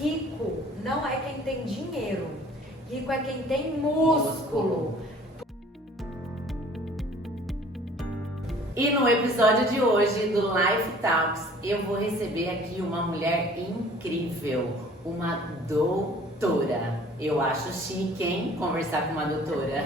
Rico não é quem tem dinheiro, rico é quem tem músculo. E no episódio de hoje do Life Talks, eu vou receber aqui uma mulher incrível, uma doutora. Eu acho chique, hein? Conversar com uma doutora.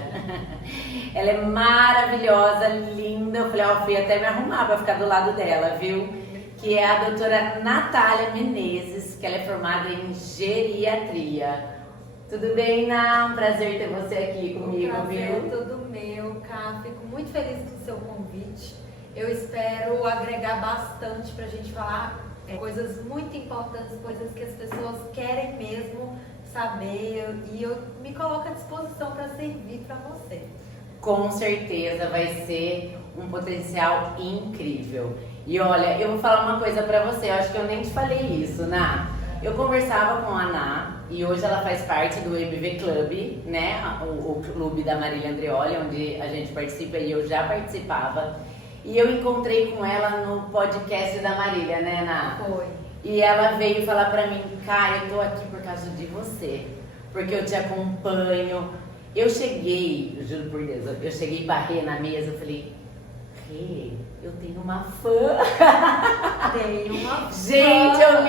Ela é maravilhosa, linda. Eu falei, fui até me arrumar pra ficar do lado dela, viu? Que é a doutora Natália Menezes, que ela é formada em geriatria. Tudo bem, Ná? Um prazer ter você aqui comigo, Prazer, viu? tudo meu, Cá. Fico muito feliz com o seu convite. Eu espero agregar bastante pra gente falar coisas muito importantes, coisas que as pessoas querem mesmo saber, e eu me coloco à disposição para servir para você. Com certeza vai ser um potencial incrível. E olha, eu vou falar uma coisa pra você, eu acho que eu nem te falei isso, Ná. Eu conversava com a Ná e hoje ela faz parte do MV Club, né? O clube da Marília Andreoli, onde a gente participa e eu já participava. E eu encontrei com ela no podcast da Marília, né, Ná? Foi. E ela veio falar pra mim, cara, eu tô aqui por causa de você, porque eu te acompanho. Eu cheguei, eu juro por Deus, eu cheguei e barrei na mesa, eu falei, Rê, eu tenho uma fã. Tem uma Gente, eu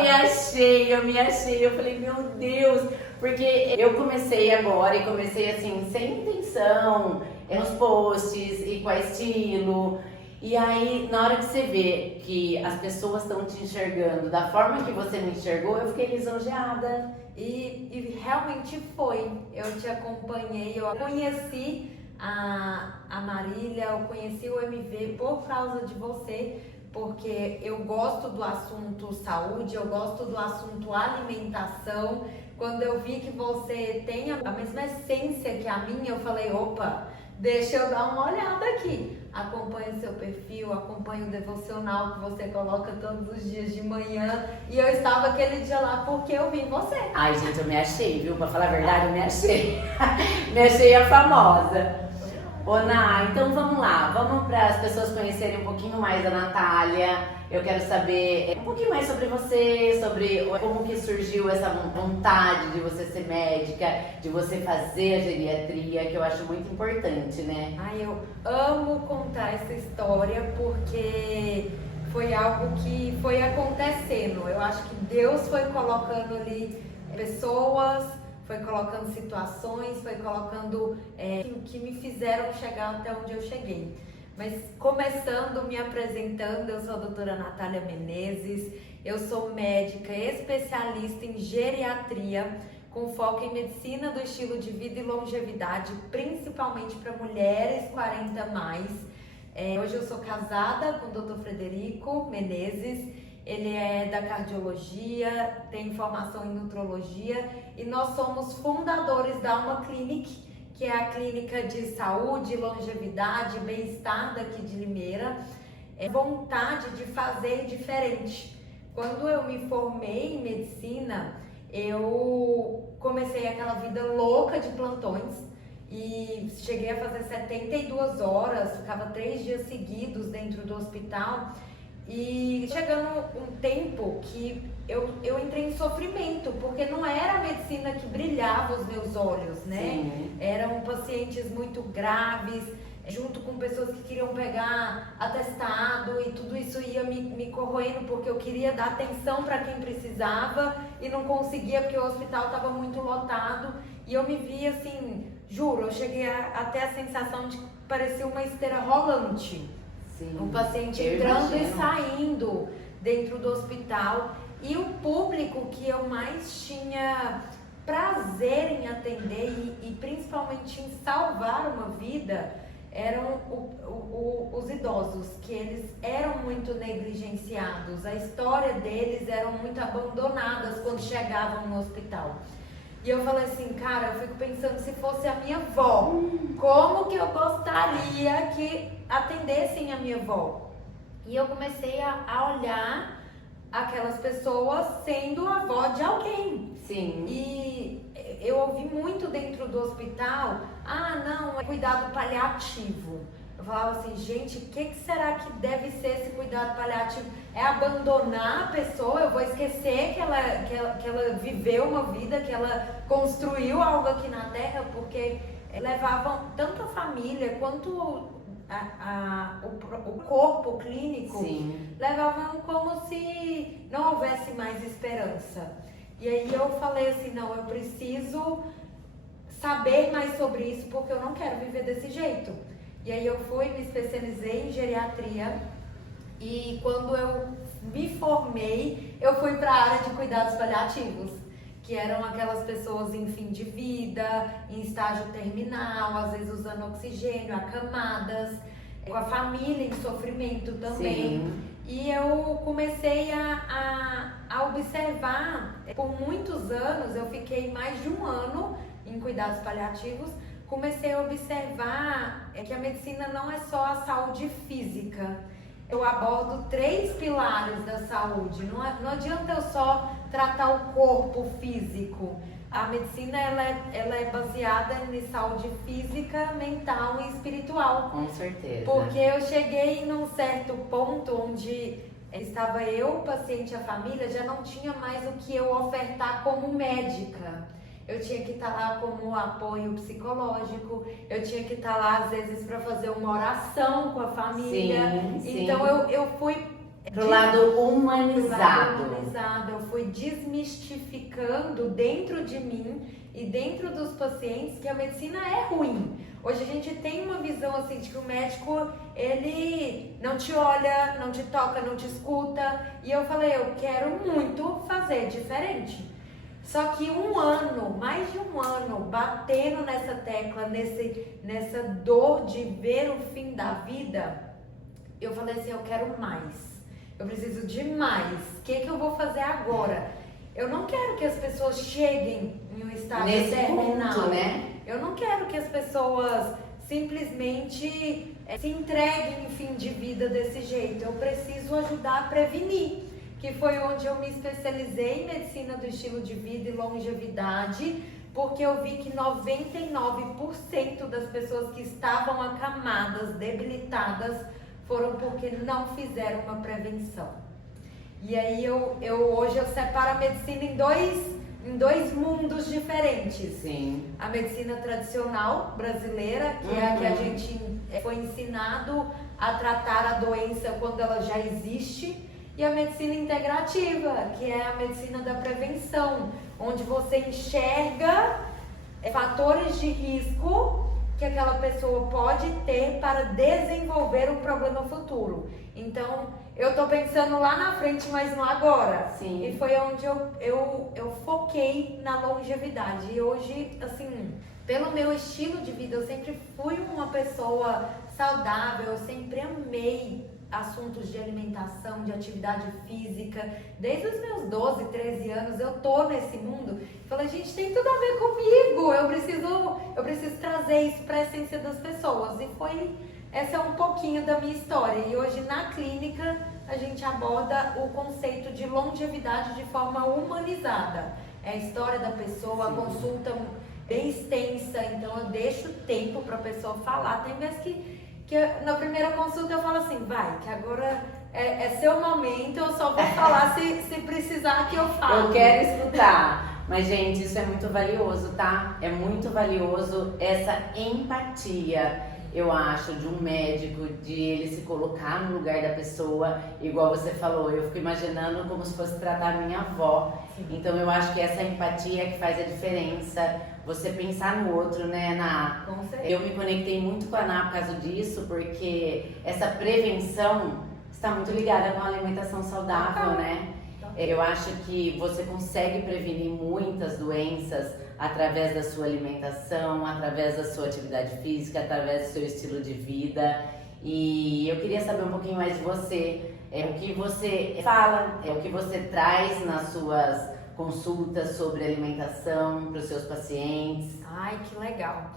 me achei, eu falei, meu Deus, porque eu comecei agora e comecei assim, sem intenção, nos posts e com estilo. E aí, na hora que você vê que as pessoas estão te enxergando da forma que você me enxergou, eu fiquei lisonjeada. E realmente foi. Eu te acompanhei, eu conheci a Marília, eu conheci o MV por causa de você, porque eu gosto do assunto saúde, eu gosto do assunto alimentação. Quando eu vi que você tem a mesma essência que a minha, eu falei, opa, deixa eu dar uma olhada aqui. Acompanho o seu perfil, acompanho o devocional que você coloca todos os dias de manhã. E eu estava aquele dia lá porque eu vi você. Ai, gente, eu me achei, viu? Pra falar a verdade, eu me achei. Me achei a famosa. Ô, Ná, então vamos lá. Vamos para as pessoas conhecerem um pouquinho mais da Natália. Eu quero saber um pouquinho mais sobre você, sobre como que surgiu essa vontade de você ser médica, de você fazer a geriatria, que eu acho muito importante, né? Ai, eu amo contar essa história porque foi algo que foi acontecendo. Eu acho que Deus foi colocando ali pessoas, foi colocando situações, foi colocando que me fizeram chegar até onde eu cheguei. Mas começando, me apresentando, eu sou a doutora Natália Menezes, eu sou médica especialista em geriatria, com foco em medicina do estilo de vida e longevidade, principalmente para mulheres 40 mais. Hoje eu sou casada com o Dr. Frederico Menezes, ele é da cardiologia, tem formação em nutrologia e nós somos fundadores da Alma Clinic, que é a clínica de saúde, longevidade, bem-estar daqui de Limeira. Vontade de fazer diferente. Quando eu me formei em medicina, eu comecei aquela vida louca de plantões e cheguei a fazer 72 horas, ficava 3 dias seguidos dentro do hospital. E chegando um tempo que eu entrei em sofrimento, porque não era a medicina que brilhava os meus olhos, né? Sim. Eram pacientes muito graves, junto com pessoas que queriam pegar atestado e tudo isso ia me corroendo, porque eu queria dar atenção para quem precisava e não conseguia porque o hospital estava muito lotado. E eu me via assim, juro, eu cheguei até a sensação de que parecia uma esteira rolante. Sim, Um paciente entrando e saindo dentro do hospital. E o público que eu mais tinha prazer em atender e principalmente em salvar uma vida eram os idosos, que eles eram muito negligenciados. A história deles eram muito abandonadas quando chegavam no hospital. E eu falei assim, cara, eu fico pensando se fosse a minha avó, como que eu gostaria que atendessem a minha avó? E eu comecei a olhar aquelas pessoas sendo a avó de alguém. Sim. E eu ouvi muito dentro do hospital, não, é cuidado paliativo. eu falava assim, gente, o que será que deve ser esse cuidado paliativo? É abandonar a pessoa, eu vou esquecer que ela viveu uma vida, que ela construiu algo aqui na Terra, porque levavam tanto a família quanto o corpo clínico, Sim. levavam como se não houvesse mais esperança. E aí eu falei assim, não, eu preciso saber mais sobre isso, porque eu não quero viver desse jeito. E aí eu me especializei em geriatria, e quando eu me formei, eu fui para a área de cuidados paliativos, que eram aquelas pessoas em fim de vida, em estágio terminal, às vezes usando oxigênio, acamadas, com a família em sofrimento também. Sim. E eu comecei a observar, por muitos anos, eu fiquei mais de um ano em cuidados paliativos, comecei a observar que a medicina não é só a saúde física. Eu abordo 3 pilares da saúde. Não adianta eu só tratar o corpo físico. A medicina ela é baseada em saúde física, mental e espiritual. Com certeza. Porque eu cheguei num certo ponto onde estava eu, o paciente e a família, já não tinha mais o que eu ofertar como médica. Eu tinha que estar lá como apoio psicológico, eu tinha que estar lá às vezes para fazer uma oração com a família. Sim, então eu fui pro lado humanizado. Eu fui desmistificando dentro de mim e dentro dos pacientes que a medicina é ruim. Hoje a gente tem uma visão assim de que o médico, ele não te olha, não te toca, não te escuta. E eu falei, eu quero muito fazer diferente. Só que mais de um ano, batendo nessa tecla, nessa dor de ver o fim da vida, eu falei assim, eu quero mais. Eu preciso de mais. O que eu vou fazer agora? Eu não quero que as pessoas cheguem em um estágio terminal. Ponto, né? Eu não quero que as pessoas simplesmente se entreguem em fim de vida desse jeito. Eu preciso ajudar a prevenir. Que foi onde eu me especializei em medicina do estilo de vida e longevidade, porque eu vi que 99% das pessoas que estavam acamadas, debilitadas, foram porque não fizeram uma prevenção. E aí hoje eu separo a medicina em dois mundos diferentes. Sim. A medicina tradicional brasileira, que é a que a gente foi ensinado a tratar a doença quando ela já existe, e a medicina integrativa, que é a medicina da prevenção, onde você enxerga fatores de risco que aquela pessoa pode ter para desenvolver um problema futuro. Então, eu tô pensando lá na frente, mas não agora. Sim. E foi onde eu foquei na longevidade. E hoje, assim, pelo meu estilo de vida, eu sempre fui uma pessoa saudável, eu sempre amei assuntos de alimentação, de atividade física. Desde os meus 12, 13 anos eu tô nesse mundo. Falei, gente, tem tudo a ver comigo. Eu preciso trazer isso para a essência das pessoas. E essa é um pouquinho da minha história. E hoje na clínica a gente aborda o conceito de longevidade de forma humanizada. É a história da pessoa, a consulta bem extensa, então eu deixo tempo para a pessoa falar. Tem vezes que na primeira consulta eu falo assim, vai, que agora é seu momento, eu só vou falar se precisar que eu fale. Eu quero escutar. Mas, gente, isso é muito valioso, tá? É muito valioso essa empatia, eu acho, de um médico, de ele se colocar no lugar da pessoa. Igual você falou, eu fico imaginando como se fosse tratar a minha avó. Sim. Então, eu acho que essa empatia é que faz a diferença. Você pensar no outro, né, Ana? Com certeza. Eu me conectei muito com a Ana por causa disso, porque essa prevenção está muito ligada com a alimentação saudável, né? Eu acho que você consegue prevenir muitas doenças através da sua alimentação, através da sua atividade física, através do seu estilo de vida. E eu queria saber um pouquinho mais de você, o que você fala, o que você traz nas suas consultas sobre alimentação para os seus pacientes. Ai, que legal.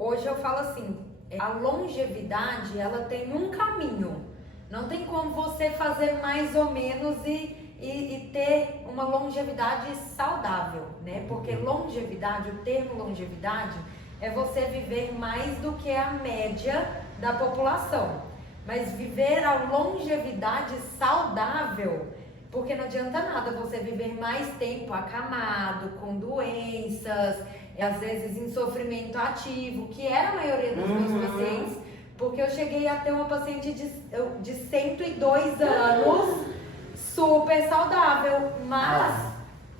Hoje eu falo assim, a longevidade, ela tem um caminho. Não tem como você fazer mais ou menos e ter uma longevidade saudável, né? Porque longevidade, o termo longevidade, é você viver mais do que a média da população. Mas viver a longevidade saudável, porque não adianta nada você viver mais tempo acamado, com doenças, às vezes em sofrimento ativo, que era a maioria dos meus pacientes, porque eu cheguei a ter uma paciente de 102 anos, super saudável, mas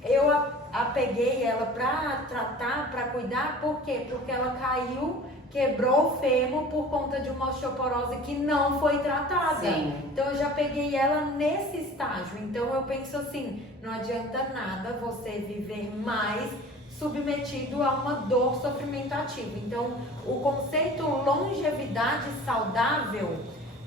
eu apeguei ela pra tratar, pra cuidar, por quê? Porque ela caiu, quebrou o fêmur por conta de uma osteoporose que não foi tratada. Sim. Então eu já peguei ela nesse estágio. Então eu penso assim, não adianta nada você viver mais submetido a uma dor, sofrimento ativo. Então o conceito longevidade saudável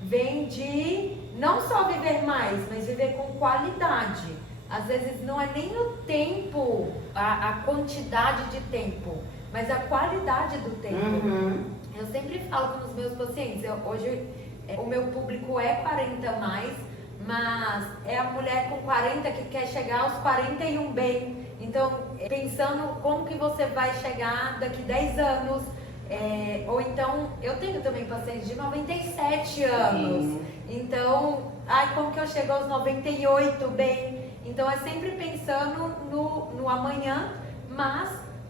vem de não só viver mais, mas viver com qualidade. Às vezes não é nem o tempo, a quantidade de tempo, mas a qualidade do tempo. Eu sempre falo com os meus pacientes, hoje o meu público é 40 mais, mas é a mulher com 40 que quer chegar aos 41 bem. Então, pensando como que você vai chegar daqui 10 anos, ou então, eu tenho também pacientes de 97 anos. Então, como que eu chego aos 98 bem? Então, é sempre pensando no amanhã, mas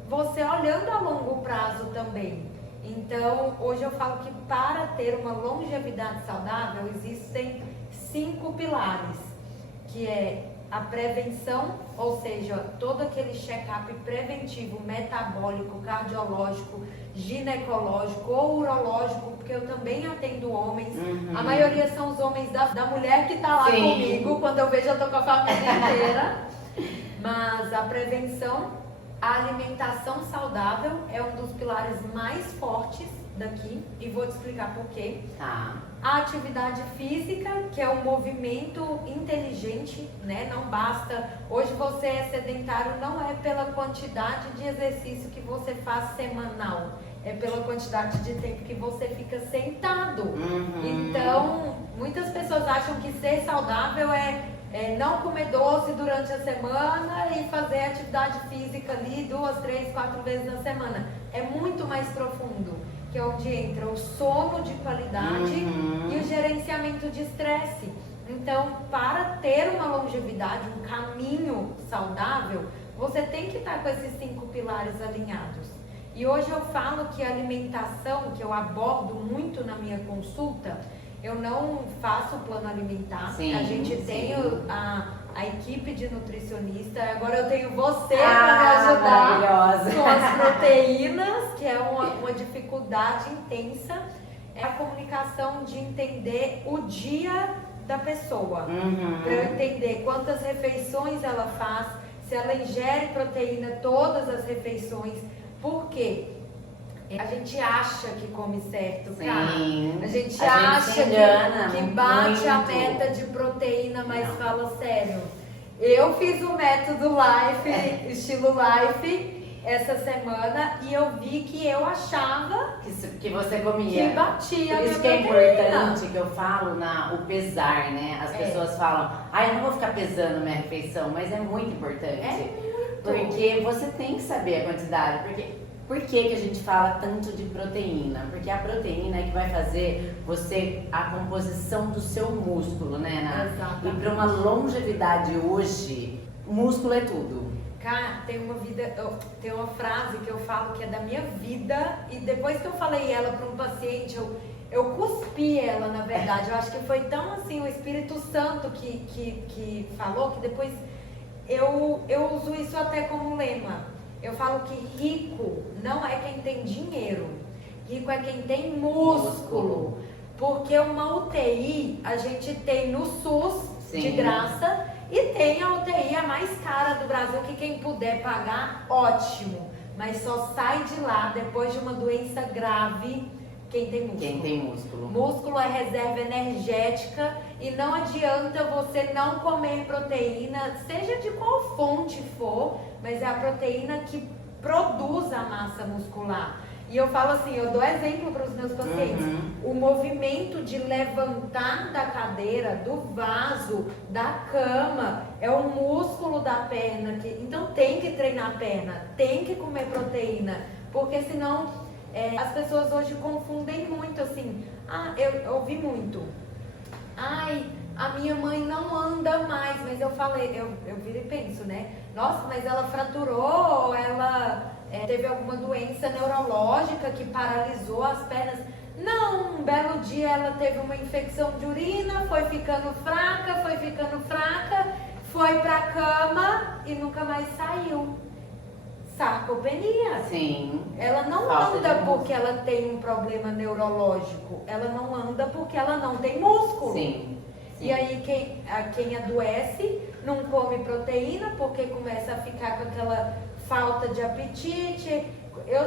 você olhando a longo prazo também. Então, hoje eu falo que para ter uma longevidade saudável, existem 5 pilares, que é a prevenção, ou seja, todo aquele check-up preventivo, metabólico, cardiológico, ginecológico ou urológico, porque eu também atendo homens. A maioria são os homens da mulher que está lá comigo, quando eu vejo eu tô com a família inteira. Mas a prevenção, a alimentação saudável é um dos pilares mais fortes daqui, e vou te explicar por quê. A atividade física, que é um movimento inteligente, né? Não basta, hoje você é sedentário, não é pela quantidade de exercício que você faz semanal, é pela quantidade de tempo que você fica sentado. Então, muitas pessoas acham que ser saudável é não comer doce durante a semana e fazer atividade física ali 2, 3, 4 vezes na semana. É muito mais profundo, que é onde entra o sono de qualidade e o gerenciamento de estresse. Então, para ter uma longevidade, um caminho saudável, você tem que estar com esses 5 pilares alinhados. E hoje eu falo que a alimentação, que eu abordo muito na minha consulta, eu não faço plano alimentar. A gente tem a equipe de nutricionista. Agora eu tenho você para me ajudar com as proteínas, que é uma dificuldade intensa. É a comunicação de entender o dia da pessoa. Para eu entender quantas refeições ela faz, se ela ingere proteína todas as refeições. Por quê? A gente acha que come certo, cara. A gente acha que bate muito a meta de proteína, mas fala sério. Eu fiz o método Life, estilo Life, essa semana, e eu vi que eu achava que você comia. Que batia a minha proteína. Por isso que é importante que eu falo o pesar, né? As pessoas falam, eu não vou ficar pesando minha refeição, mas é muito importante. É muito. Porque você tem que saber a quantidade, Por que a gente fala tanto de proteína? Porque a proteína é que vai fazer a composição do seu músculo, né, Ana? Exatamente. E para uma longevidade hoje, músculo é tudo. Cara, tem uma frase que eu falo que é da minha vida, e depois que eu falei ela para um paciente, eu cuspi ela, na verdade. Eu acho que foi tão assim, o Espírito Santo que falou, que depois eu uso isso até como lema. Eu falo que rico não é quem tem dinheiro, rico é quem tem músculo. Porque uma UTI a gente tem no SUS de graça, e tem a UTI a mais cara do Brasil, que quem puder pagar, ótimo. Mas só sai de lá depois de uma doença grave quem tem músculo. Quem tem músculo. Músculo é reserva energética, e não adianta você não comer proteína, seja de qual fonte for, mas é a proteína que produz a massa muscular. E eu falo assim, eu dou exemplo para os meus pacientes. O movimento de levantar da cadeira, do vaso, da cama, é o músculo da perna. Então tem que treinar a perna, tem que comer proteína, porque senão As pessoas hoje confundem muito assim. Eu ouvi muito. Ai, a minha mãe não anda mais, mas eu falei, eu viro e penso, né? Nossa, mas ela fraturou, ela teve alguma doença neurológica que paralisou as pernas. Não, um belo dia ela teve uma infecção de urina, foi ficando fraca, foi pra cama e nunca mais saiu. Sarcopenia. Sim. Ela não anda porque ela tem um problema neurológico. Ela não anda porque ela não tem músculo. Sim. E aí quem adoece não come proteína porque começa a ficar com aquela falta de apetite.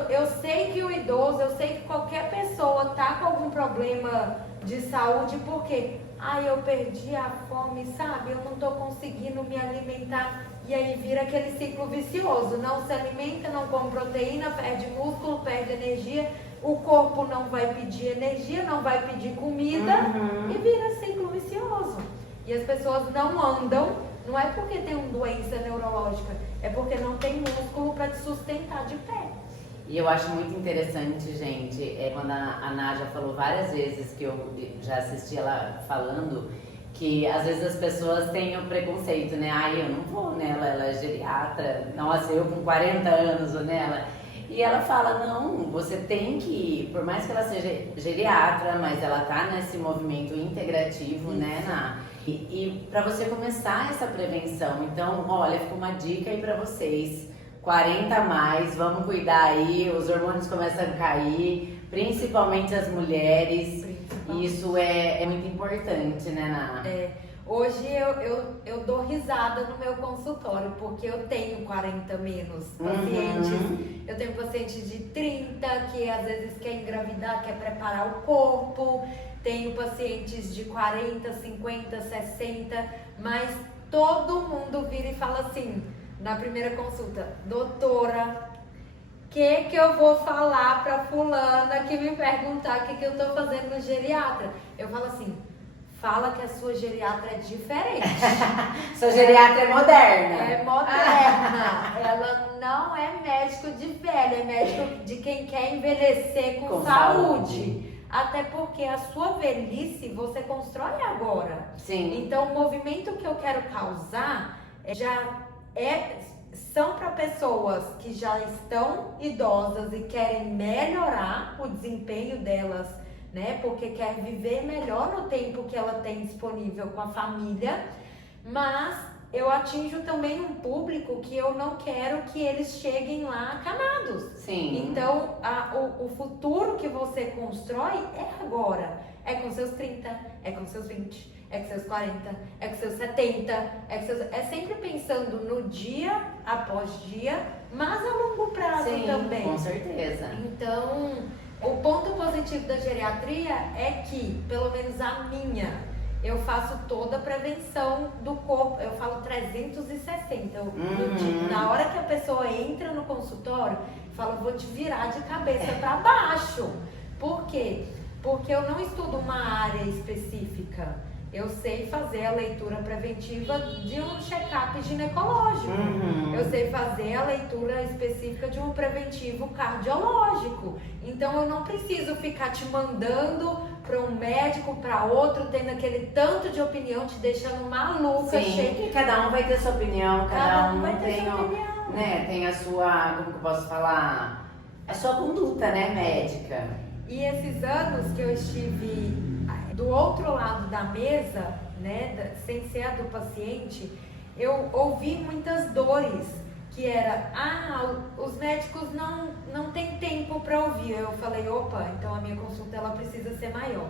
Eu sei que o idoso, eu sei que qualquer pessoa tá com algum problema de saúde porque eu perdi a fome, sabe? Eu não tô conseguindo me alimentar. E aí vira aquele ciclo vicioso. Não se alimenta, não come proteína, perde músculo, perde energia. O corpo não vai pedir energia, não vai pedir comida e vira ciclo vicioso. E as pessoas não andam, não é porque tem uma doença neurológica, é porque não tem músculo para te sustentar de pé. E eu acho muito interessante, gente, quando a Nádia falou várias vezes, que eu já assisti ela falando, que às vezes as pessoas têm o preconceito, né? Eu não vou nela, ela é geriatra, nossa, eu com 40 anos vou nela. E ela fala, não, você tem que ir, por mais que ela seja geriatra, mas ela tá nesse movimento integrativo, né, Ná? E para você começar essa prevenção, então, olha, fica uma dica aí para vocês, 40 a mais, vamos cuidar aí, os hormônios começam a cair, principalmente as mulheres, isso é muito importante, né, Ná? Hoje eu dou risada no meu consultório, porque eu tenho 40 menos pacientes. Eu tenho pacientes de 30 que às vezes quer engravidar, quer preparar o corpo. Tenho pacientes de 40, 50, 60, mas todo mundo vira e fala assim, na primeira consulta, doutora, que eu vou falar pra fulana que me perguntar o que eu tô fazendo no geriatra? Eu falo assim, fala que a sua geriatra é diferente. Sua geriatra é moderna. É moderna. Ela não é médico de velho, é médico de quem quer envelhecer com saúde. Até porque a sua velhice você constrói agora. Sim. Então o movimento que eu quero causar são para pessoas que já estão idosas e querem melhorar o desempenho delas, né? Porque quer viver melhor no tempo que ela tem disponível com a família, mas eu atinjo também um público que eu não quero que eles cheguem lá acamados. Sim. Então, o futuro que você constrói é agora. É com seus 30, é com seus 20, é com seus 40, é com seus 70, é sempre pensando no dia após dia, mas a longo prazo também. Com certeza. Então, o ponto positivo da geriatria é que, pelo menos a minha, eu faço toda a prevenção do corpo, eu falo 360. Na hora que a pessoa entra no consultório, eu falo, vou te virar de cabeça para baixo. Por quê? Porque eu não estudo uma área específica. Eu sei fazer a leitura preventiva de um check-up ginecológico. Eu sei fazer a leitura específica de um preventivo cardiológico. Então eu não preciso ficar te mandando para um médico, para outro, tendo aquele tanto de opinião, te deixando maluca. Sim, cada um vai ter sua opinião, cada um vai ter sua opinião. Né, tem a sua, como que eu posso falar? A sua conduta, né, médica. E esses anos que eu estive do outro lado da mesa, né, sem ser a do paciente, eu ouvi muitas dores, que era, os médicos não têm tempo para ouvir. Eu falei, opa, então a minha consulta ela precisa ser maior.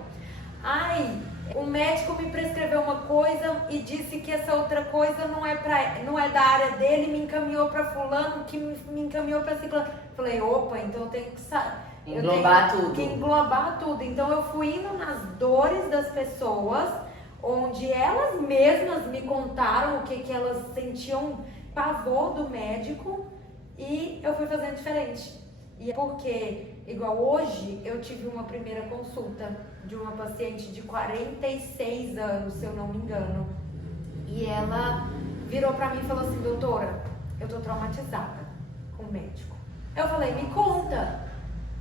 O médico me prescreveu uma coisa e disse que essa outra coisa não é da área dele, me encaminhou para fulano, que me encaminhou para ciclano. Falei, opa, então eu tenho que englobar tudo. Que englobar tudo. Então eu fui indo nas dores das pessoas, onde elas mesmas me contaram o que elas sentiam pavor do médico, e eu fui fazendo diferente. E é porque, igual hoje, eu tive uma primeira consulta de uma paciente de 46 anos, se eu não me engano. E ela virou pra mim e falou assim, doutora, eu tô traumatizada com o médico. Eu falei, me conta.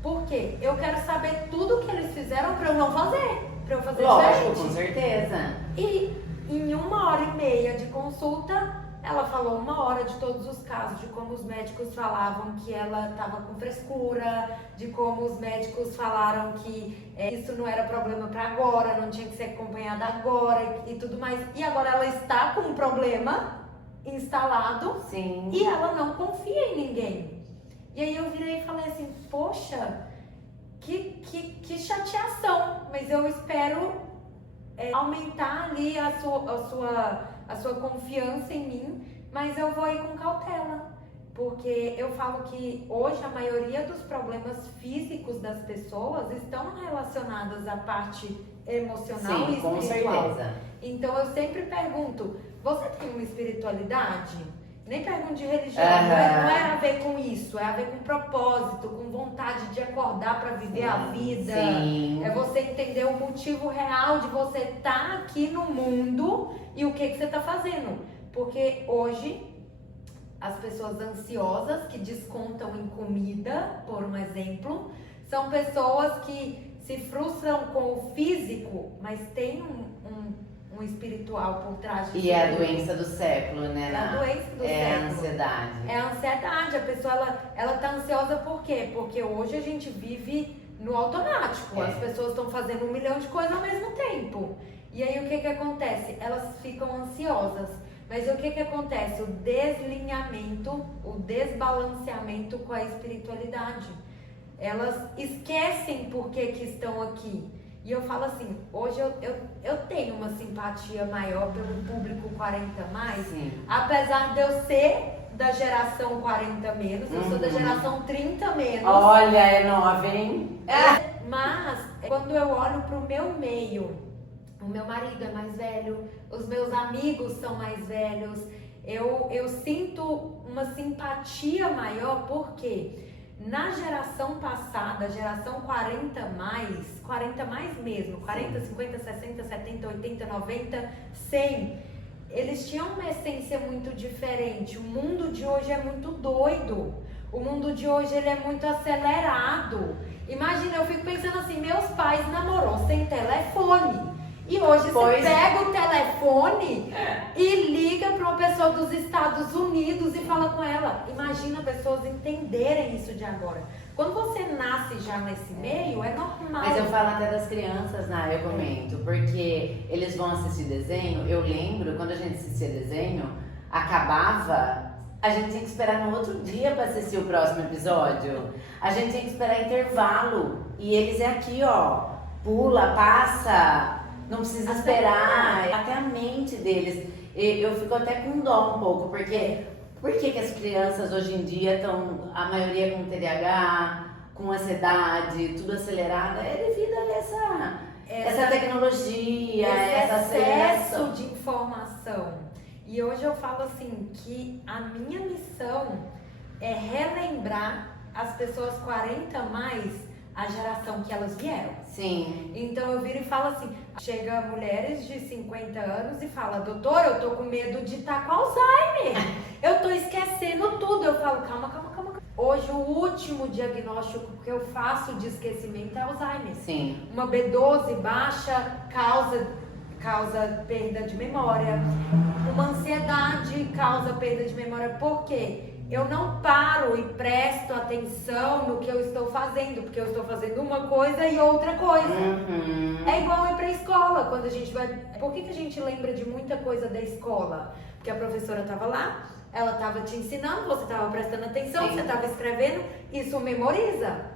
Por quê? Eu quero saber tudo que eles fizeram pra eu não fazer. Pra eu fazer Lógico, diferente. com certeza. E em 1h30 de consulta, ela falou 1 hora de todos os casos, de como os médicos falavam que ela estava com frescura, de como os médicos falaram que isso não era problema para agora, não tinha que ser acompanhada agora e tudo mais. E agora ela está com um problema instalado. Sim. E ela não confia em ninguém. E aí eu virei e falei assim, poxa, que chateação, mas eu espero aumentar ali a sua confiança em mim, mas eu vou ir com cautela, porque eu falo que hoje a maioria dos problemas físicos das pessoas estão relacionados à parte emocional Sim, e com espiritual. certeza. Então eu sempre pergunto, você tem uma espiritualidade? Nem pergunto de religião, Aham. não é a ver com isso, é a ver com propósito, com vontade de acordar para viver a vida. Sim. É você entender o motivo real de você estar aqui no mundo e o que você está fazendo. Porque hoje, as pessoas ansiosas que descontam em comida, por um exemplo, são pessoas que se frustram com o físico, mas tem um espiritual por trás disso. E é a doença do século, né? É a doença do É a século. ansiedade. É a ansiedade. A pessoa, ela tá ansiosa por quê? Porque hoje a gente vive no automático. É. As pessoas estão fazendo 1 milhão de coisas ao mesmo tempo. E aí o que acontece? Elas ficam ansiosas. Mas o que acontece? O deslinhamento, o desbalanceamento com a espiritualidade. Elas esquecem por que estão aqui. E eu falo assim, hoje eu tenho uma simpatia maior pelo público 40+, Sim. apesar de eu ser da geração 40-, eu sou da geração 30-. Olha, é nova, hein? Mas quando eu olho pro meu meio, o meu marido é mais velho, os meus amigos são mais velhos, eu sinto uma simpatia maior, porque na geração passada, geração 40+, mesmo, 40, 50, 60, 70, 80, 90, 100, eles tinham uma essência muito diferente. O mundo de hoje é muito doido. O mundo de hoje ele é muito acelerado. Imagina, eu fico pensando assim, meus pais namoraram sem telefone. E hoje você pega o telefone e liga para uma pessoa dos Estados Unidos e fala com ela. Imagina pessoas entenderem isso de agora. Quando você nasce já nesse meio, é normal. Mas eu falo até das crianças, né? Eu comento, porque eles vão assistir desenho. Eu lembro, quando a gente assistia desenho, acabava, a gente tinha que esperar no outro dia para assistir o próximo episódio. A gente tinha que esperar intervalo. E eles é aqui, ó, pula, passa. Não precisa esperar, até a mente deles. Eu fico até com dó um pouco, porque por que as crianças hoje em dia estão, a maioria com TDAH, com ansiedade, tudo acelerado? É devido a essa tecnologia, esse excesso de informação. E hoje eu falo assim, que a minha missão é relembrar as pessoas 40+, a geração que elas vieram. Sim. Então eu viro e falo assim, chega mulheres de 50 anos e fala, doutora, eu tô com medo de estar com Alzheimer. Eu tô esquecendo tudo. Eu falo, calma. Hoje o último diagnóstico que eu faço de esquecimento é Alzheimer. Sim. Uma B12 baixa causa perda de memória. Uma ansiedade causa perda de memória. Por quê? Eu não paro e presto atenção no que eu estou fazendo, porque eu estou fazendo uma coisa e outra coisa. É igual ir pra escola, quando a gente vai... Por que a gente lembra de muita coisa da escola? Porque a professora estava lá, ela estava te ensinando, você estava prestando atenção, Sim. você estava escrevendo, isso memoriza.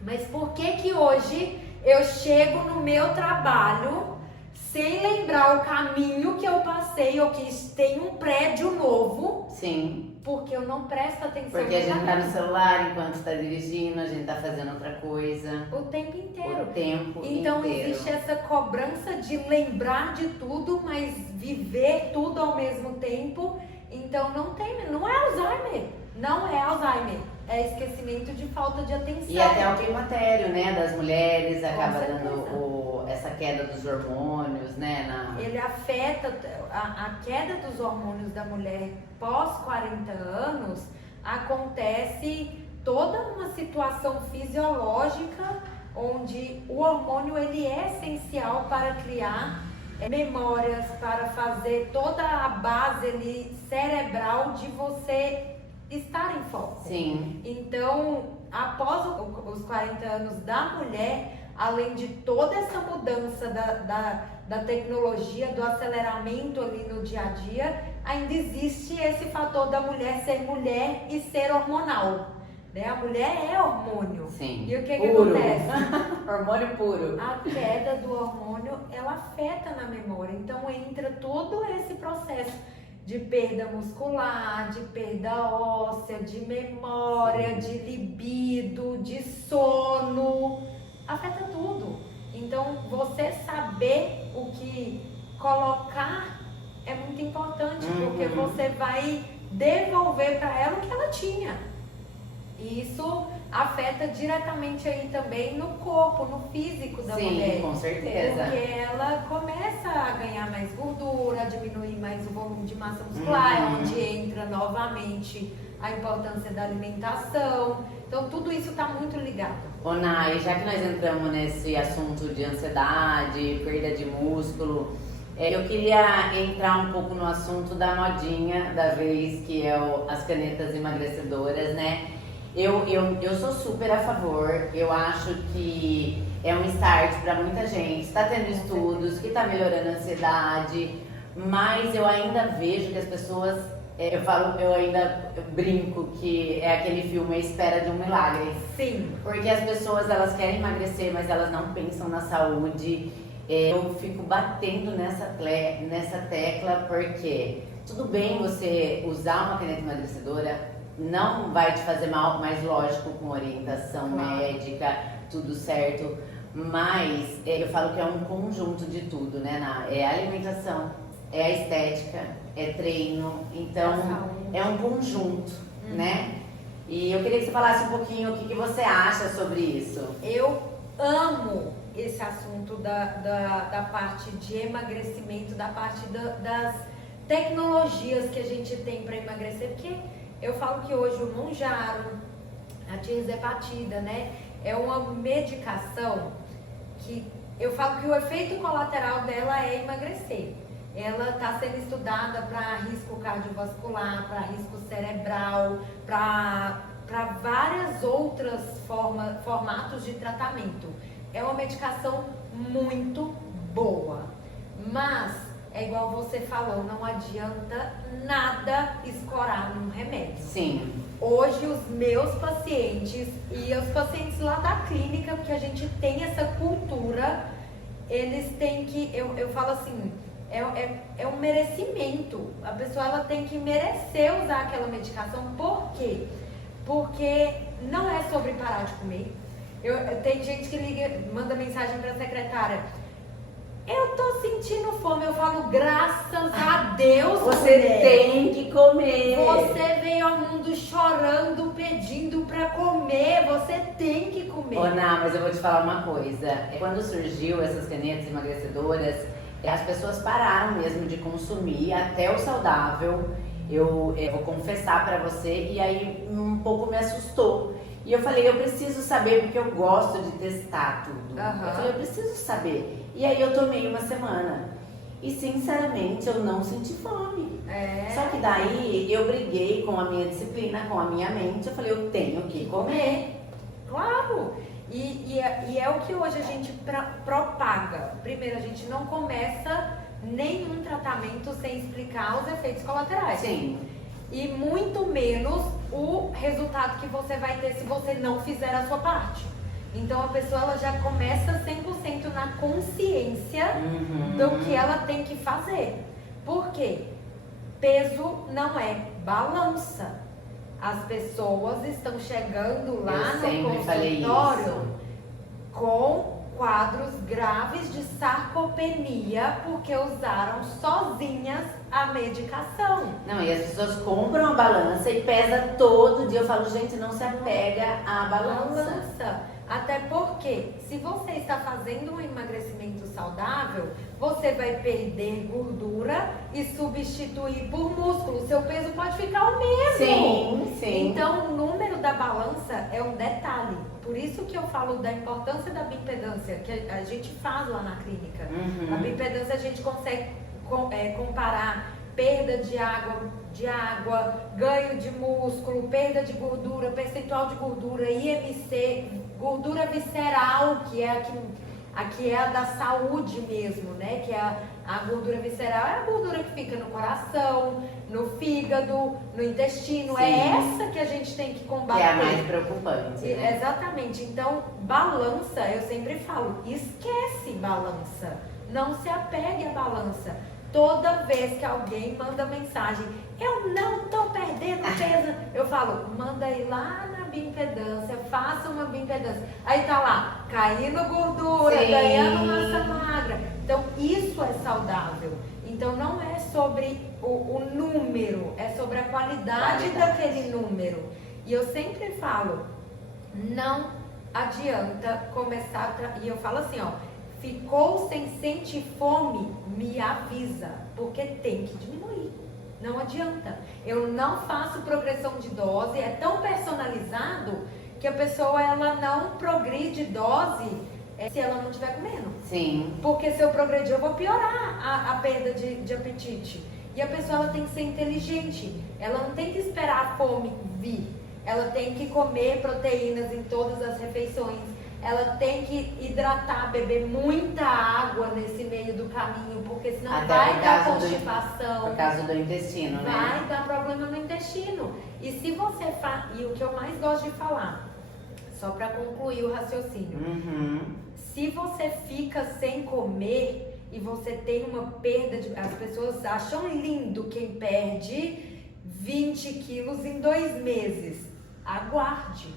Mas por que hoje eu chego no meu trabalho sem lembrar o caminho que eu passei, ou que tem um prédio novo? Sim. Porque eu não presto atenção. Porque a gente tá no celular enquanto está dirigindo, a gente tá fazendo outra coisa. O tempo inteiro. O tempo Então inteiro. existe essa cobrança de lembrar de tudo, mas viver tudo ao mesmo tempo. Então não é Alzheimer. Não é Alzheimer. É esquecimento de falta de atenção. E até o climatério, né, das mulheres, acaba certeza. dando essa queda dos hormônios, né? Ele afeta a queda dos hormônios da mulher pós 40 anos, acontece toda uma situação fisiológica onde o hormônio ele é essencial para criar memórias, para fazer toda a base ali cerebral de você estar em foco. Sim. Então, após os 40 anos da mulher, além de toda essa mudança da tecnologia, do aceleramento ali no dia a dia, ainda existe esse fator da mulher ser mulher e ser hormonal. Né? A mulher é hormônio. Sim. E o que Puro. acontece? Hormônio puro. A queda do hormônio, ela afeta na memória. Então entra todo esse processo de perda muscular, de perda óssea, de memória, de libido, de sono. Afeta tudo. Então você saber o que colocar é muito importante, porque você vai devolver para ela o que ela tinha. E isso afeta diretamente aí também no corpo, no físico da mulher. Sim, com certeza. Porque ela começa a ganhar mais gordura, a diminuir mais o volume de massa muscular, onde entra novamente a importância da alimentação. Então tudo isso está muito ligado. Ô Nai, já que nós entramos nesse assunto de ansiedade, perda de músculo, eu queria entrar um pouco no assunto da modinha da vez, que é as canetas emagrecedoras, né? Eu sou super a favor, eu acho que é um start para muita gente, está tendo estudos que está melhorando a ansiedade, mas eu ainda vejo que as pessoas, eu ainda brinco que é aquele filme A Espera de um Milagre. Sim. Porque as pessoas, elas querem emagrecer, mas elas não pensam na saúde. Eu fico batendo nessa tecla porque tudo bem você usar uma caneta emagrecedora, não vai te fazer mal, mas lógico, com orientação médica, tudo certo. Mas eu falo que é um conjunto de tudo, né, é a alimentação, é a estética, é treino, então é um conjunto, né? E eu queria que você falasse um pouquinho o que você acha sobre isso. Eu amo esse assunto da parte de emagrecimento, da parte das tecnologias que a gente tem para emagrecer, porque eu falo que hoje o Mounjaro, a tirzepatida, né, é uma medicação que eu falo que o efeito colateral dela é emagrecer. Ela está sendo estudada para risco cardiovascular, para risco cerebral, para várias outras formatos de tratamento. É uma medicação muito boa, mas é igual você falou, não adianta nada escorar num remédio. Sim. Hoje os meus pacientes e os pacientes lá da clínica, porque a gente tem essa cultura, eles têm que, eu falo assim, é um merecimento. A pessoa ela tem que merecer usar aquela medicação. Por quê? Porque não é sobre parar de comer. Tem gente que liga, manda mensagem para a secretária: eu tô sentindo fome. Eu falo, graças a Deus, você mulher, tem que comer. Você veio ao mundo chorando, pedindo pra comer. Você tem que comer. Ô, Ná, mas eu vou te falar uma coisa. Quando surgiu essas canetas emagrecedoras, as pessoas pararam mesmo de consumir até o saudável. Eu vou confessar pra você, e aí um pouco me assustou. E eu falei, eu preciso saber, porque eu gosto de testar tudo. Eu falei, eu preciso saber. E aí eu tomei uma semana. E sinceramente eu não senti fome. Só que daí eu briguei com a minha disciplina, com a minha mente. Eu falei, eu tenho que comer. Claro! E é o que hoje a gente propaga. Primeiro, a gente não começa nenhum tratamento sem explicar os efeitos colaterais. Sim. E muito menos o resultado que você vai ter se você não fizer a sua parte. Então a pessoa ela já começa 100% na consciência do que ela tem que fazer. Por quê? Peso não é balança. As pessoas estão chegando lá no consultório com quadros graves de sarcopenia porque usaram sozinhas a medicação. Não, e as pessoas compram a balança e pesa todo dia. Eu falo, gente, não se apega à balança. Até porque, se você está fazendo um emagrecimento saudável, você vai perder gordura e substituir por músculo. Seu peso pode ficar o mesmo. Sim, sim. Então, o número da balança é um detalhe. Por isso que eu falo da importância da bioimpedância, que a gente faz lá na clínica. A bioimpedância a gente consegue comparar perda de água, ganho de músculo, perda de gordura, percentual de gordura, IMC, gordura visceral, que é aqui é a da saúde mesmo, né? Que é a gordura visceral, é a gordura que fica no coração, no fígado, no intestino. Sim. É essa que a gente tem que combater. Que é a mais preocupante, né? Exatamente. Então, balança, eu sempre falo, esquece balança. Não se apegue à balança. Toda vez que alguém manda mensagem, eu não tô perdendo peso, eu falo, manda ir lá na bioimpedância, faça uma bioimpedância. Aí tá lá, caindo gordura, sim, ganhando massa magra. Então, isso é saudável. Então, não é sobre o número, é sobre a qualidade daquele número. E eu sempre falo, não adianta começar, e eu falo assim, ó, ficou sem sentir fome, me avisa, porque tem que diminuir. Não adianta. Eu não faço progressão de dose, é tão personalizado que a pessoa ela não progride dose se ela não estiver comendo. Sim. Porque se eu progredir, eu vou piorar a perda de apetite. E a pessoa ela tem que ser inteligente. Ela não tem que esperar a fome vir. Ela tem que comer proteínas em todas as refeições. Ela tem que hidratar, beber muita água nesse meio do caminho, porque senão até vai dar constipação. Por causa do intestino, né? Vai dar problema no intestino. E se você faz, e o que eu mais gosto de falar, só para concluir o raciocínio, se você fica sem comer e você tem uma perda de... As pessoas acham lindo quem perde 20 quilos em 2 meses. Aguarde.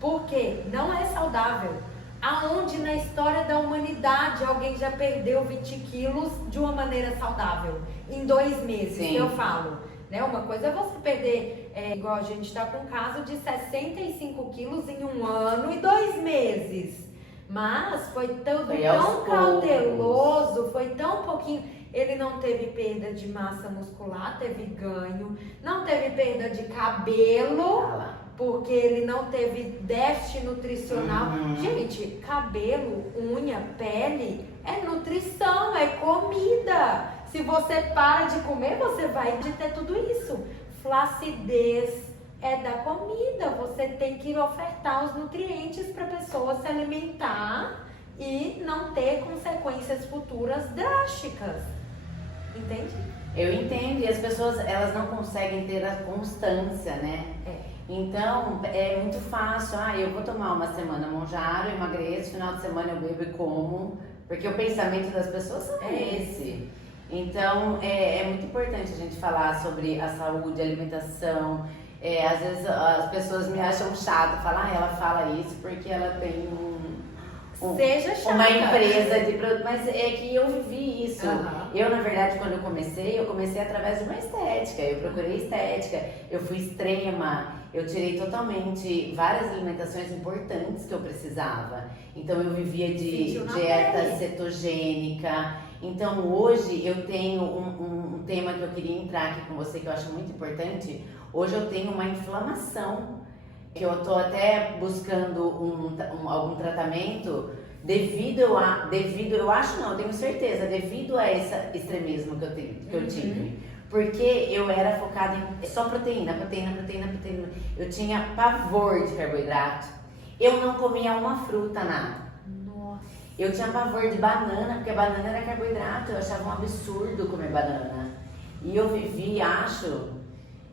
Porque não é saudável. Aonde na história da humanidade alguém já perdeu 20 quilos de uma maneira saudável? Em 2 meses, sim, eu falo. Né? Uma coisa é você perder, igual a gente está com um caso de 65 quilos em 1 ano e 2 meses. Mas foi tão cauteloso, foi tão pouquinho. Ele não teve perda de massa muscular, teve ganho. Não teve perda de cabelo, porque ele não teve déficit nutricional. Gente, cabelo, unha, pele é nutrição, é comida. Se você para de comer, você vai ter tudo isso. Flacidez é da comida. Você tem que ofertar os nutrientes para a pessoa se alimentar e não ter consequências futuras drásticas. Entende? Eu entendo, e as pessoas elas não conseguem ter a constância, né? Então, é muito fácil. Eu vou tomar uma semana Monjaro, emagreço, final de semana eu bebo e como, porque o pensamento das pessoas é esse. Então, é muito importante a gente falar sobre a saúde, a alimentação. Às vezes as pessoas me acham chata, falam, ela fala isso porque ela tem Seja chata. Uma empresa de produto, mas é que eu vivi isso. Eu, na verdade, quando eu comecei através de uma estética. Eu procurei estética, eu fui extrema, eu tirei totalmente várias alimentações importantes que eu precisava. Então, eu vivia de dieta cetogênica. Então, hoje eu tenho um tema que eu queria entrar aqui com você, que eu acho muito importante. Hoje eu tenho uma inflamação, que eu tô até buscando algum tratamento devido, eu acho não, eu tenho certeza, devido a esse extremismo que eu tive. Porque eu era focada em só proteína. Eu tinha pavor de carboidrato. Eu não comia uma fruta, nada. Nossa. Eu tinha pavor de banana, porque a banana era carboidrato. Eu achava um absurdo comer banana. E eu vivi,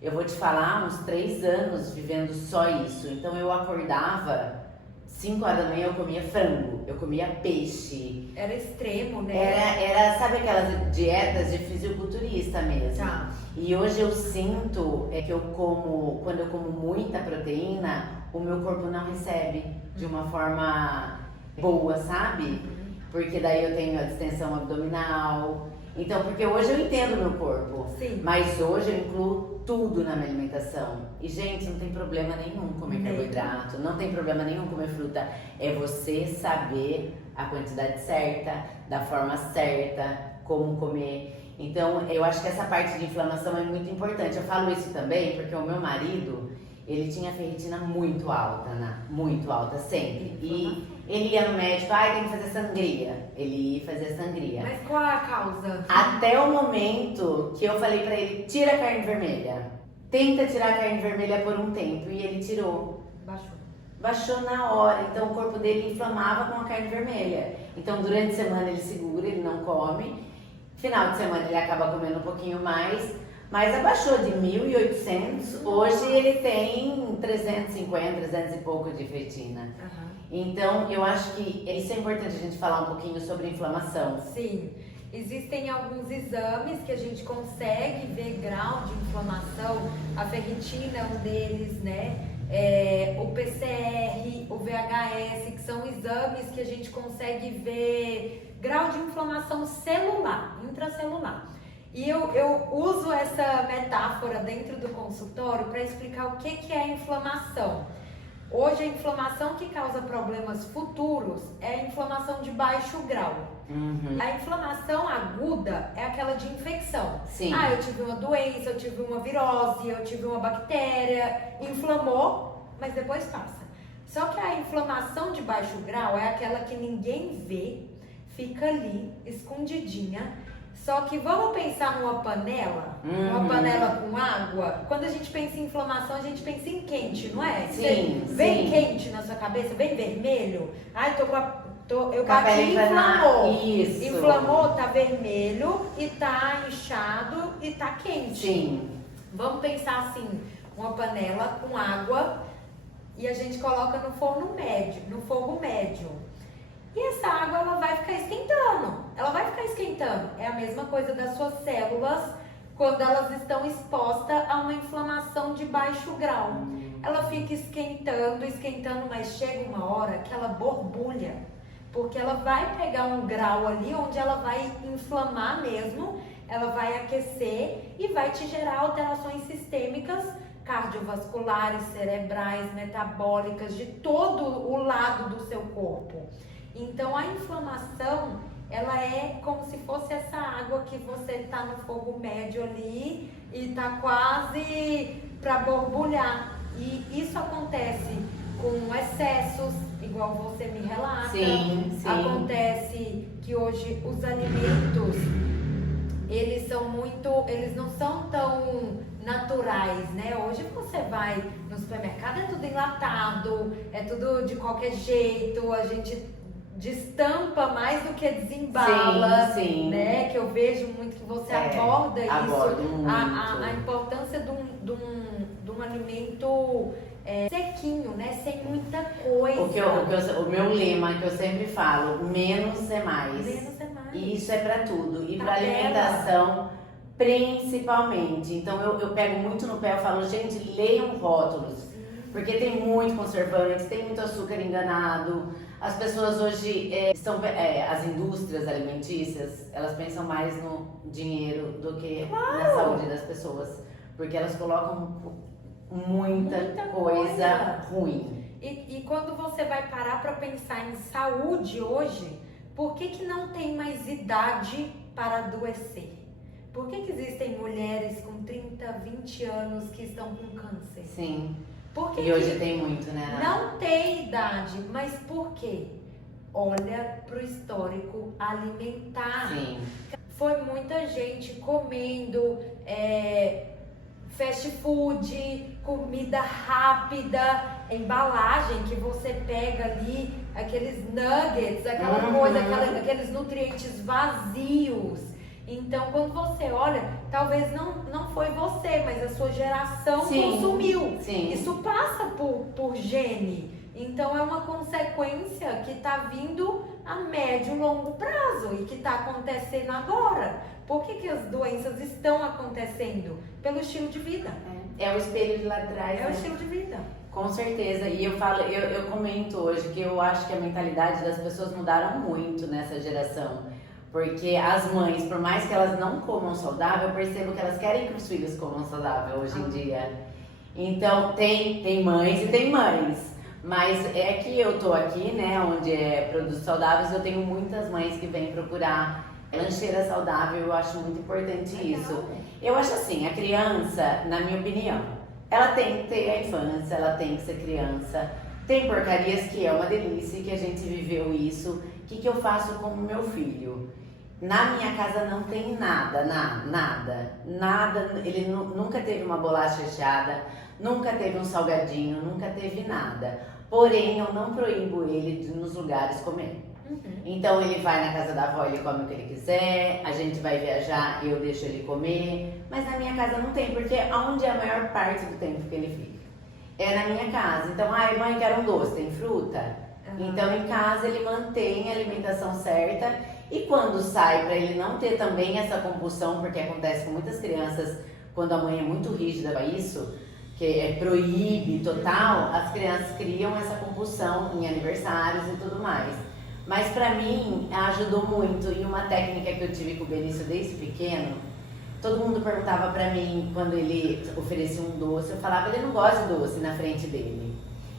eu vou te falar, uns 3 anos vivendo só isso. Então eu acordava, 5 horas da manhã eu comia frango, eu comia peixe. Era extremo, né? Era sabe aquelas dietas de fisiculturista mesmo. Tá. E hoje eu sinto que quando eu como muita proteína, o meu corpo não recebe de uma forma boa, sabe? Porque daí eu tenho a distensão abdominal. Então, porque hoje eu entendo meu corpo. Sim. Mas hoje eu incluo tudo na minha alimentação. E, gente, não tem problema nenhum comer carboidrato, não tem problema nenhum comer fruta. É você saber a quantidade certa, da forma certa, como comer. Então, eu acho que essa parte de inflamação é muito importante. Eu falo isso também porque o meu marido, ele tinha ferritina muito alta, né? Muito alta, sempre. E ele ia no médico, tem que fazer sangria. Ele ia fazer sangria. Mas qual é a causa? Até o momento que eu falei pra ele, tira a carne vermelha. Tenta tirar a carne vermelha por um tempo. E ele tirou. Baixou na hora. Então o corpo dele inflamava com a carne vermelha. Então durante a semana ele segura, ele não come. Final de semana ele acaba comendo um pouquinho mais. Mas abaixou de 1.800. Hoje ele tem 350, 300 e pouco de ferritina. Então, eu acho que isso é importante a gente falar um pouquinho sobre inflamação. Sim, existem alguns exames que a gente consegue ver grau de inflamação. A ferritina é um deles, né? O PCR, o VHS, que são exames que a gente consegue ver grau de inflamação celular, intracelular. E eu uso essa metáfora dentro do consultório para explicar o que é a inflamação. Hoje a inflamação que causa problemas futuros é a inflamação de baixo grau. A inflamação aguda é aquela de infecção. Sim. Eu tive uma doença, eu tive uma virose, eu tive uma bactéria, inflamou, mas depois passa. Só que a inflamação de baixo grau é aquela que ninguém vê, fica ali, escondidinha. Só que vamos pensar numa panela, uma panela com água. Quando a gente pensa em inflamação, a gente pensa em quente, não é? Sim, Vem sim. quente na sua cabeça, vem vermelho. Eu Com a bati pele e inflamou. Isso. Inflamou, tá vermelho e tá inchado e tá quente. Sim. Vamos pensar assim, uma panela com água e a gente coloca no forno médio, no fogo médio. E essa água, ela vai ficar esquentando. Ela vai ficar esquentando. É a mesma coisa das suas células quando elas estão expostas a uma inflamação de baixo grau. Ela fica esquentando, mas chega uma hora que ela borbulha. Porque ela vai pegar um grau ali onde ela vai inflamar mesmo, ela vai aquecer e vai te gerar alterações sistêmicas, cardiovasculares, cerebrais, metabólicas, de todo o lado do seu corpo. Então a inflamação, ela é como se fosse essa água que você tá no fogo médio ali e tá quase para borbulhar. E isso acontece com excessos, igual você me relata. Sim. Acontece que hoje os alimentos, eles não são tão naturais, né? Hoje você vai no supermercado, é tudo enlatado, é tudo de qualquer jeito, a gente destampa mais do que desembala, sim. né? Que eu vejo muito que você aborda isso, a importância de um alimento sequinho, né? Sem muita coisa. O meu lema que eu sempre falo, menos é mais. Menos é mais. E isso é pra tudo. E pra alimentação, principalmente. Então eu pego muito no pé, eu falo, gente, leiam rótulos. Porque tem muito conservante, tem muito açúcar enganado. As pessoas hoje as indústrias alimentícias, elas pensam mais no dinheiro do que na saúde das pessoas. Porque elas colocam muita coisa ruim. E quando você vai parar para pensar em saúde hoje, por que não tem mais idade para adoecer? Por que existem mulheres com 30, 20 anos que estão com câncer? Sim. E hoje tem muito, né? Não tem idade, mas por quê? Olha pro histórico alimentar. Sim. Foi muita gente comendo fast food, comida rápida, embalagem que você pega ali, aqueles nuggets, aquela coisa, aqueles nutrientes vazios. Então, quando você olha, talvez não foi você, mas a sua geração consumiu. Sim. Isso passa por gene. Então, é uma consequência que está vindo a médio e longo prazo e que está acontecendo agora. Por que as doenças estão acontecendo? Pelo estilo de vida. É o espelho de lá atrás. É o estilo de vida. Com certeza. E eu comento hoje que eu acho que a mentalidade das pessoas mudaram muito nessa geração. Porque as mães, por mais que elas não comam saudável, eu percebo que elas querem que os filhos comam saudável hoje em dia. Então, tem mães e tem mães. Mas é que eu tô aqui, né, onde é produtos saudáveis, eu tenho muitas mães que vêm procurar lancheira saudável, eu acho muito importante isso. Eu acho assim, a criança, na minha opinião, ela tem que ter a infância, ela tem que ser criança. Tem porcarias que é uma delícia, que a gente viveu isso. O que eu faço com o meu filho? Na minha casa não tem nada, nada. Ele nunca teve uma bolacha recheada, nunca teve um salgadinho, nunca teve nada. Porém, eu não proíbo ele de nos lugares comer. Então ele vai na casa da avó, ele come o que ele quiser, a gente vai viajar, eu deixo ele comer. Mas na minha casa não tem, porque onde é a maior parte do tempo que ele fica? É na minha casa. Então, mãe, quero um doce, tem fruta? Então em casa ele mantém a alimentação certa. E quando sai, para ele não ter também essa compulsão, porque acontece com muitas crianças, quando a mãe é muito rígida para isso, que é proíbe total, as crianças criam essa compulsão em aniversários e tudo mais. Mas pra mim ajudou muito, e uma técnica que eu tive com o Benício desde pequeno, todo mundo perguntava pra mim quando ele oferecia um doce, eu falava, ele não gosta de doce na frente dele.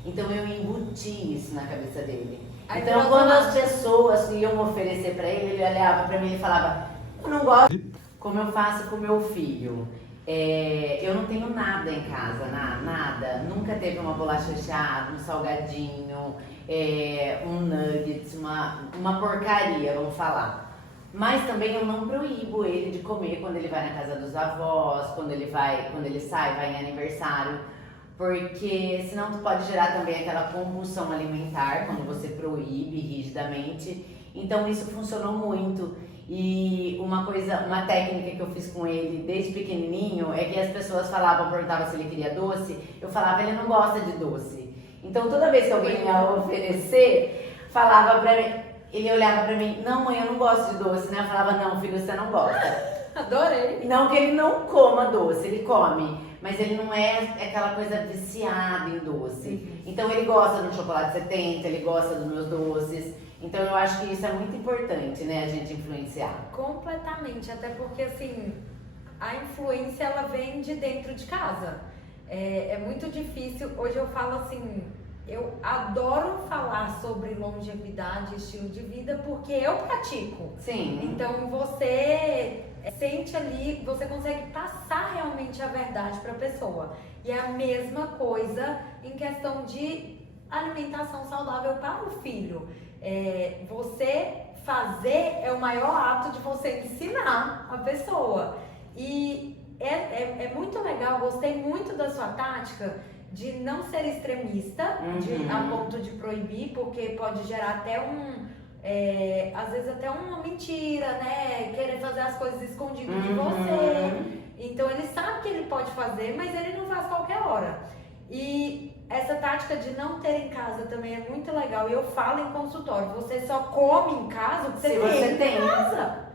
Então eu embuti isso na cabeça dele. Então quando as pessoas iam oferecer pra ele olhava pra mim e falava, eu não gosto, como eu faço com meu filho. Eu não tenho nada em casa, nada. Nunca teve uma bolacha recheada, um salgadinho, um nuggets, uma porcaria, vamos falar. Mas também eu não proíbo ele de comer quando ele vai na casa dos avós, quando ele sai, vai em aniversário. Porque senão tu pode gerar também aquela compulsão alimentar quando você proíbe rigidamente. Então isso funcionou muito. E uma técnica que eu fiz com ele desde pequenininho é que as pessoas perguntavam se ele queria doce, eu falava, ele não gosta de doce. Então toda vez que alguém ia oferecer, falava pra mim, ele olhava pra mim, não mãe, eu não gosto de doce, né? Eu falava, não filho, você não gosta. Adorei. Não que ele não coma doce, ele come, mas ele não é aquela coisa viciada em doce. Então ele gosta do chocolate 70, ele gosta dos meus doces. Então eu acho que isso é muito importante, né, a gente influenciar. Completamente, até porque assim, a influência ela vem de dentro de casa. É muito difícil, hoje eu falo assim, eu adoro falar sobre longevidade, estilo de vida, porque eu pratico. Sim. Então você sente ali, você consegue passar realmente a verdade para a pessoa. E é a mesma coisa em questão de alimentação saudável para o filho. Você fazer é o maior ato de você ensinar a pessoa. E é muito legal, gostei muito da sua tática de não ser extremista, a ponto de proibir, porque pode gerar até às vezes até uma mentira, né? Querer fazer as coisas escondidas de você. Então ele sabe que ele pode fazer, mas ele não faz qualquer hora. E essa tática de não ter em casa também é muito legal. E eu falo em consultório, você só come em casa o que você tem em casa.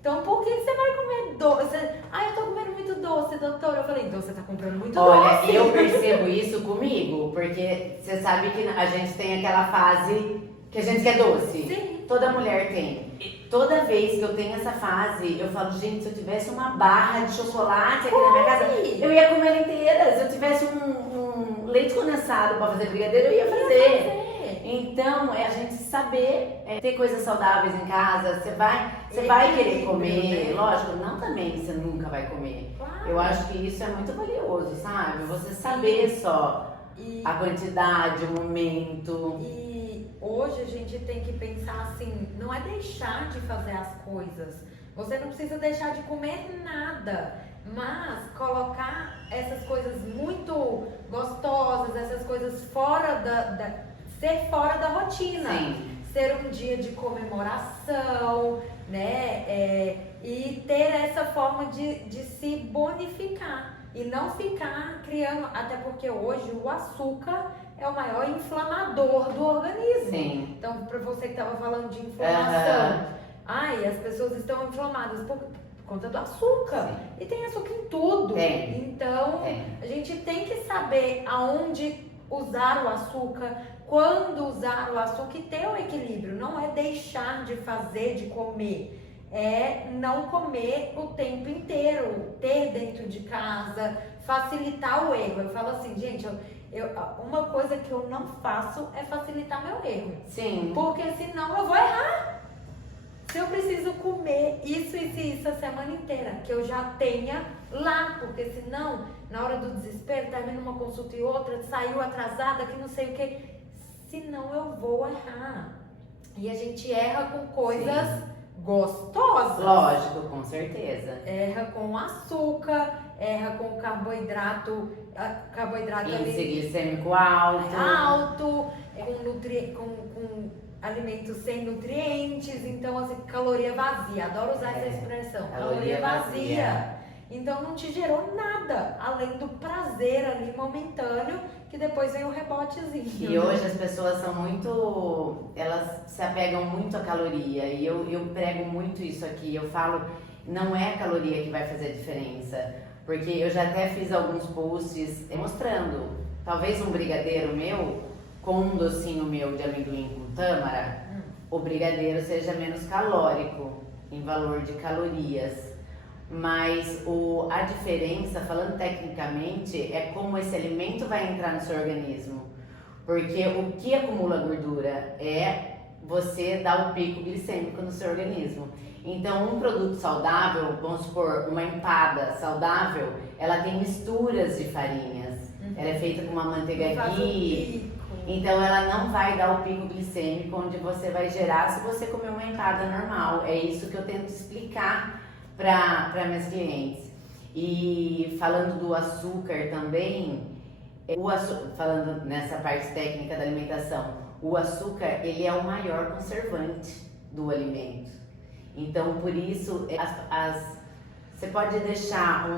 Então por que você vai comer doce? Eu tô comendo muito doce, doutora. Eu falei, então você tá comprando muito doce. Olha, eu percebo isso comigo, porque você sabe que a gente tem aquela fase que a gente quer doce. Sim. Toda mulher tem. Toda vez que eu tenho essa fase, eu falo, gente, se eu tivesse uma barra de chocolate aqui na minha casa, eu ia comer ela inteira. Se eu tivesse um leite condensado pra fazer brigadeiro, eu ia fazer. Então, a gente saber ter coisas saudáveis em casa, você vai querer comer, lógico, não também você nunca vai comer. Claro. Eu acho que isso é muito valioso, sabe? Você saber só a quantidade, o momento. E hoje a gente tem que pensar assim, não é deixar de fazer as coisas. Você não precisa deixar de comer nada, mas colocar essas coisas muito gostosas, essas coisas fora ser fora da rotina. Sim. Ser um dia de comemoração, né? E ter essa forma de se bonificar. E não ficar criando, até porque hoje o açúcar é o maior inflamador do organismo. Sim. Então, para você que estava falando de inflamação, as pessoas estão inflamadas por conta do açúcar. Sim. E tem açúcar em tudo. Então, a gente tem que saber aonde usar o açúcar, quando usar o açúcar e ter o equilíbrio. Não é deixar de fazer, de comer. é não comer o tempo inteiro, ter dentro de casa, facilitar o erro. Eu falo assim, gente, uma coisa que eu não faço é facilitar meu erro. Sim. Porque senão eu vou errar. Se eu preciso comer isso e isso a semana inteira, que eu já tenha lá, porque senão, na hora do desespero, termina uma consulta e outra, saiu atrasada, que não sei o que, senão eu vou errar. E a gente erra com coisas gostosas. Lógico, com certeza. Erra com açúcar, erra com carboidrato Índice ali glicêmico alto. com alimentos sem nutrientes, então assim, caloria vazia, adoro usar essa expressão, caloria vazia. Então não te gerou nada, além do prazer ali momentâneo, que depois vem o rebotezinho. E hoje as pessoas são muito, elas se apegam muito à caloria, e eu prego muito isso aqui, eu falo, não é a caloria que vai fazer a diferença, porque eu já até fiz alguns posts mostrando, talvez um brigadeiro meu, com um docinho meu de amendoim com tâmara, o brigadeiro seja menos calórico em valor de calorias. Mas a diferença, falando tecnicamente, é como esse alimento vai entrar no seu organismo. Porque o que acumula gordura é você dar o pico glicêmico no seu organismo. Então, um produto saudável, vamos supor, uma empada saudável, ela tem misturas de farinhas. Ela é feita com uma manteiga ghee. Então ela não vai dar o pico glicêmico onde você vai gerar se você comer uma empada normal. É isso que eu tento explicar para minhas clientes. E falando do açúcar também, falando nessa parte técnica da alimentação, o açúcar ele é o maior conservante do alimento. Então por isso você pode deixar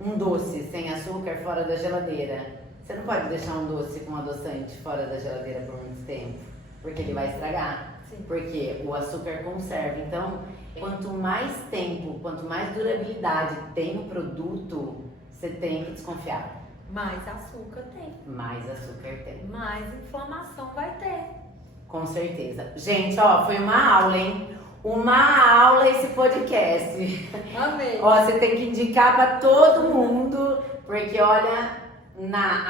um doce sem açúcar fora da geladeira. Você não pode deixar um doce com adoçante fora da geladeira por muito tempo, porque ele vai estragar. Sim. Porque o açúcar conserva. Então, quanto mais tempo, quanto mais durabilidade tem o produto, você tem que desconfiar. Mais açúcar tem. Mais açúcar tem. Mais inflamação vai ter. Com certeza. Gente, ó, foi uma aula, hein? Uma aula esse podcast. Amei. Ó, você tem que indicar pra todo mundo, porque olha...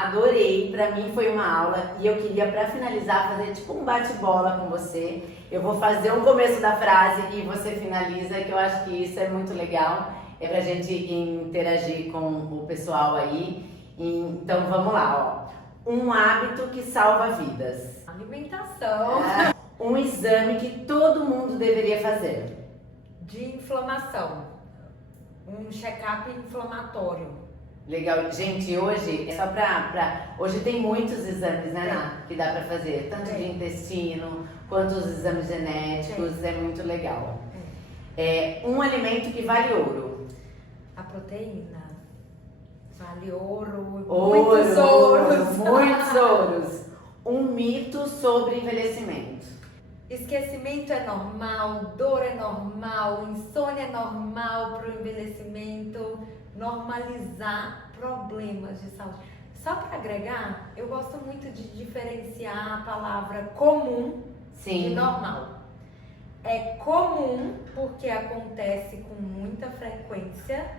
adorei, pra mim foi uma aula e eu queria pra finalizar fazer tipo um bate-bola com você. Eu vou fazer o começo da frase e você finaliza, que eu acho que isso é muito legal, é pra gente interagir com o pessoal aí. Então vamos lá, ó. Um hábito que salva vidas. Alimentação. Um exame que todo mundo deveria fazer. De inflamação. Um check-up inflamatório. Legal, gente, hoje é só hoje tem muitos exames, né, Ná, que dá pra fazer, tanto de intestino quanto os exames genéticos, é muito legal. Um alimento que vale ouro. A proteína. Vale ouro, Muitos ouros. Muitos ouros. Um mito sobre envelhecimento. Esquecimento é normal, dor é normal, insônia é normal pro envelhecimento. Normalizar problemas de saúde. Só para agregar, eu gosto muito de diferenciar a palavra comum de normal. É comum porque acontece com muita frequência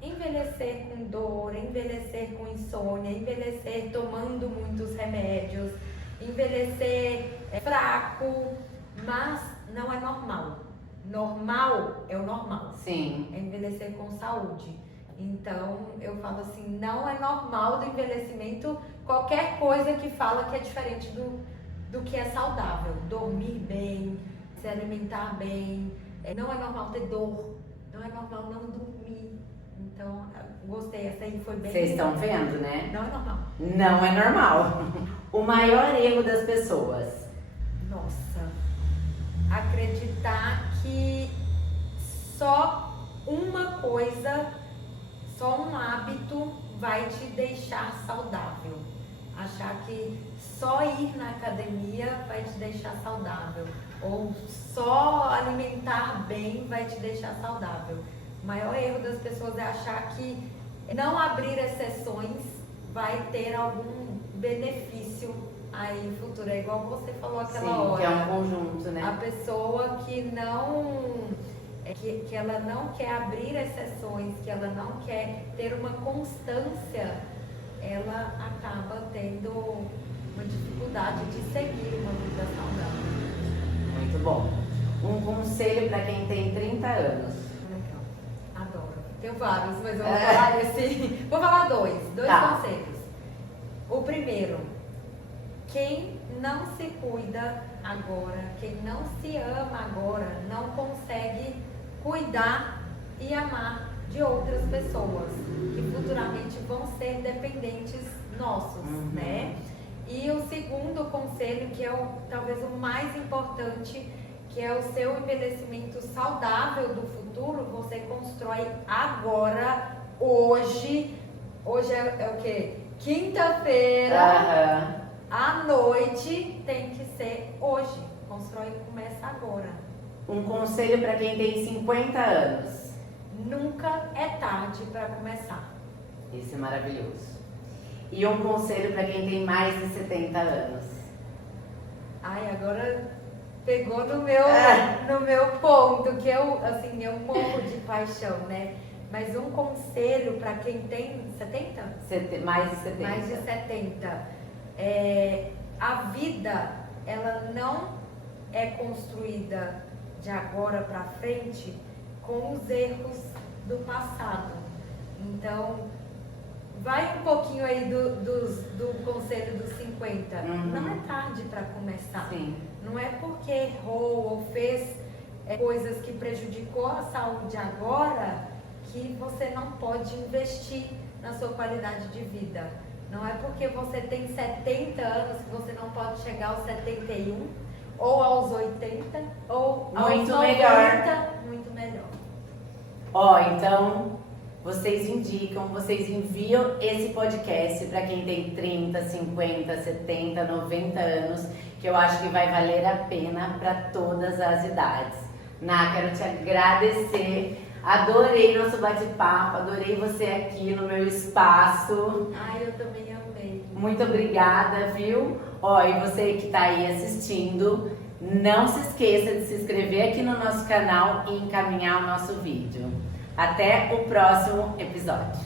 envelhecer com dor, envelhecer com insônia, envelhecer tomando muitos remédios, envelhecer fraco, mas não é normal. Normal é o normal. Sim. É envelhecer com saúde. Então, eu falo assim, não é normal do envelhecimento qualquer coisa que fala que é diferente do que é saudável. Dormir bem, se alimentar bem. Não é normal ter dor. Não é normal não dormir. Então, gostei. Essa aí foi bem... Vocês estão vendo, né? Não é normal. Não é normal. O maior erro das pessoas. Nossa. Acreditar que só uma coisa, só um hábito vai te deixar saudável. Achar que só ir na academia vai te deixar saudável. Ou só alimentar bem vai te deixar saudável. O maior erro das pessoas é achar que não abrir exceções vai ter algum benefício aí futuro. É igual você falou aquela Sim, hora. que é um conjunto, né? A pessoa que não que ela não quer abrir exceções, que ela não quer ter uma constância, ela acaba tendo uma dificuldade de seguir uma vida saudável. Muito bom. Um conselho para quem tem 30 anos. Legal. Adoro. Tenho vários, mas eu vou falar esse. Vou falar dois Tá. conselhos. O primeiro, quem não se cuida agora, quem não se ama agora, não consegue cuidar e amar de outras pessoas que futuramente vão ser dependentes nossos, né? E o segundo conselho, que é talvez o mais importante, que é o seu envelhecimento saudável do futuro, você constrói agora, hoje. Hoje é o quê? Quinta-feira, à noite, tem que ser hoje. Constrói e começa agora. Um conselho para quem tem 50 anos. Nunca é tarde para começar. Esse é maravilhoso. E um conselho para quem tem mais de 70 anos. Ai, agora pegou no meu ponto, que eu morro de paixão, né? Mas um conselho para quem tem 70? Mais de 70. Mais de 70. A vida, ela não é construída de agora para frente com os erros do passado. Então, vai um pouquinho aí do conselho dos 50. Não é tarde para começar. Sim. Não é porque errou ou fez coisas que prejudicou a saúde agora que você não pode investir na sua qualidade de vida. Não é porque você tem 70 anos que você não pode chegar aos 71 ou aos 80 ou aos Muito 90. melhor. Muito melhor. Ó, então vocês indicam, vocês enviam esse podcast para quem tem 30, 50, 70, 90 anos, que eu acho que vai valer a pena para todas as idades. Ná, quero te agradecer. Adorei nosso bate-papo, adorei você aqui no meu espaço. Ai, eu também amei. Muito obrigada, viu? Ó, e você que tá aí assistindo, não se esqueça de se inscrever aqui no nosso canal e encaminhar o nosso vídeo. Até o próximo episódio.